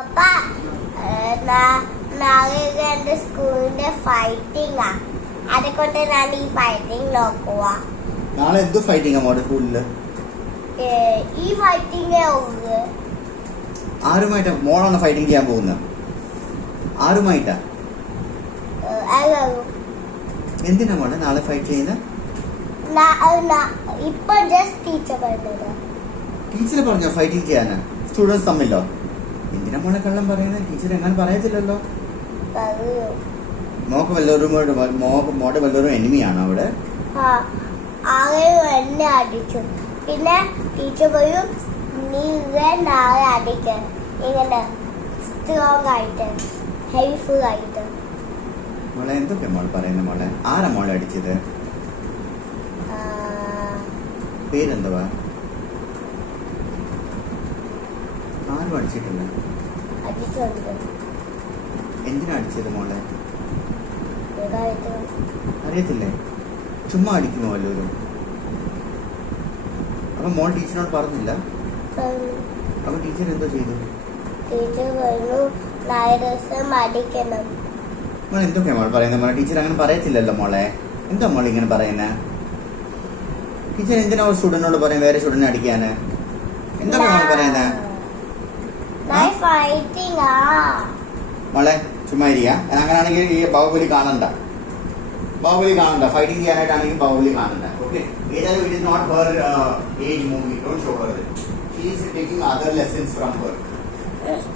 അപ്പ നാളെ എന്റെ സ്കൂളിന്റെ ഫൈറ്റിംഗ് അതുകൊണ്ട് ഞാൻ ഈ ഫൈറ്റിംഗ് നോക്കുക. നാളെ എന്ത് ഫൈറ്റിംഗ് മോടെ സ്കൂളില്? ഈ ഫൈറ്റിംഗേ ഉള്ളു. ആരുമായിട്ടാ മോളാണ് ഫൈറ്റിംഗ് ചെയ്യാൻ പോകുന്നത്? ആരുമായിട്ടാ? എന്തിനാ മോളെ നാളെ ഫൈറ്റ് ചെയ്യുന്നത്? ഇപ്പൊ ജസ്റ്റ് ടീച്ചർ പറഞ്ഞത്. ടീച്ചർ പറഞ്ഞോ ഫൈറ്റിംഗ് ചെയ്യാനാ? സ്റ്റുഡൻസ് തമ്മിലോ? എന്തിനാ മോളെ കള്ളം പറയുന്നത്? ടീച്ചർ എങ്ങനെ പറയത്തില്ലല്ലോ. മോക്ക് മോടെ വല്ലവരും എനിമിയാണോ അവിടെ? എന്നെ അടിച്ചു. പിന്നെ ടീച്ചർ പറയും നീ നാളെ അടിക്ക ഇങ്ങനെ സ്ട്രോങ് ആയിട്ട് ഹെൽപ്ഫുൾ ആയിട്ട്. മോളെ എന്തൊക്കെ മോൾ പറയുന്നത്? മോളെ ആരാ മോളെ അടിച്ചത്? പേരെന്തുവാ? ആരും അടിച്ചിട്ടില്ല. എന്തിനാ അടിച്ചത് മോളെ? അറിയത്തില്ലേ? ചുമ്മാ അടിക്കുമോ വല്ലവരും? അപ്പൊ മോൾ ടീച്ചറിനോട് പറഞ്ഞില്ല? അപ്പൊ ടീച്ചർ എന്തോ ചെയ്തു? ടീച്ചർ പറഞ്ഞു നാളെ ദിവസം അടിക്കണം. മോൾ എന്തൊക്കെയാ മോൾ പറയുന്നത്? മോളെ ടീച്ചർ അങ്ങനെ പറയത്തില്ലല്ലോ മോളെ. എന്താ മോൾ ഇങ്ങനെ പറയുന്നേ? ടീച്ചർ എന്തിനാ ഒരു സ്റ്റുഡന്റിനോട് പറയും വേറെ സ്റ്റുഡന്റിനെ അടിക്കാന്? എന്തൊക്കെ മോൾ പറയുന്നേ? മോളെ ചുമ്മാ ഇരിക്കുക. അങ്ങനെയാണെങ്കിൽ ഈ ബാഹുബലി കാണണ്ട. ഫൈറ്റിംഗ് ചെയ്യാനായിട്ടാണെങ്കിൽ ബാഹുബലി കാണണ്ട. ഓക്കെ, ഏതായാലും it is not her age movie. Don't show her. She is taking other lessons from her.